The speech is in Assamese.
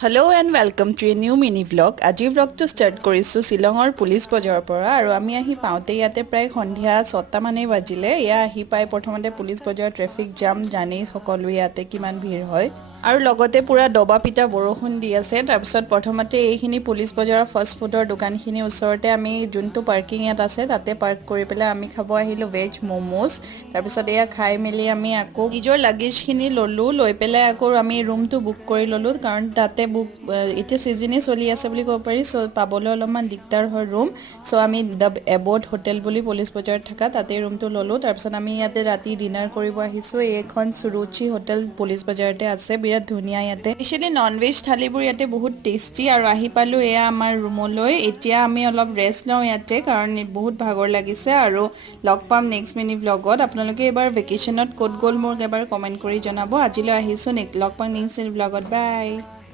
Hello and welcome to a new mini vlog. আজি vlogটো ষ্টাৰ্ট কৰিছোঁ শ্বিলঙৰ পুলিচ বজাৰৰ পৰা আৰু আমি আহি পাওঁতে ইয়াতে প্ৰায় সন্ধিয়া 6টা মানেই বাজিলে। ইয়া আহি পাই প্ৰথমতে পুলিচ বজাৰৰ ট্ৰেফিক জাম জানেই সকলো ইয়াতে কিমান ভিৰ হয় আৰু লগতে পুৰা দবা পিটা বৰষুণ দি আছে। তাৰপিছত প্ৰথমতে এইখিনি পুলিচ বজাৰৰ ফাষ্ট ফুডৰ দোকানখিনি ওচৰতে আমি যোনটো পাৰ্কিং ইয়াত আছে তাতে পাৰ্ক কৰি পেলাই আমি খাব আহিলোঁ ভেজ ম'মোজ। তাৰপিছত এয়া খাই মেলি আমি আকৌ নিজৰ লাগেজখিনি ল'লোঁ, লৈ পেলাই আকৌ আমি ৰুমটো বুক কৰি ল'লোঁ কাৰণ তাতে বুক এতিয়া চিজনে চলি আছে বুলি ক'ব পাৰি, চ' পাবলৈ অলপমান দিগদাৰ হয় ৰুম। চ' আমি দ্য এবট হোটেল বুলি পুলিচ বজাৰত থকা তাতে ৰুমটো ল'লোঁ। তাৰপিছত আমি ইয়াতে ৰাতি ডিনাৰ কৰিব আহিছোঁ। এইখন সুৰুচি হোটেল পুলিচ বজাৰতে আছে, বিৰাট ধুনীয়া ইয়াতে স্পেচিয়েলি ননভেজ থালিবোৰ ইয়াতে বহুত টেষ্টি। আৰু আহি পালোঁ এয়া আমাৰ ৰুমলৈ। এতিয়া আমি অলপ ৰেষ্ট লওঁ ইয়াতে কাৰণ বহুত ভাগৰ লাগিছে আৰু লগ পাম নেক্সট মিনি ব্লগত। আপোনালোকে এবাৰ ভেকেশ্যনত ক'ত গ'ল মোক এবাৰ কমেণ্ট কৰি জনাব। আজিলৈ আহিছোঁ, লগ পাম নেক্সট মিনি ব্লগত। বাই।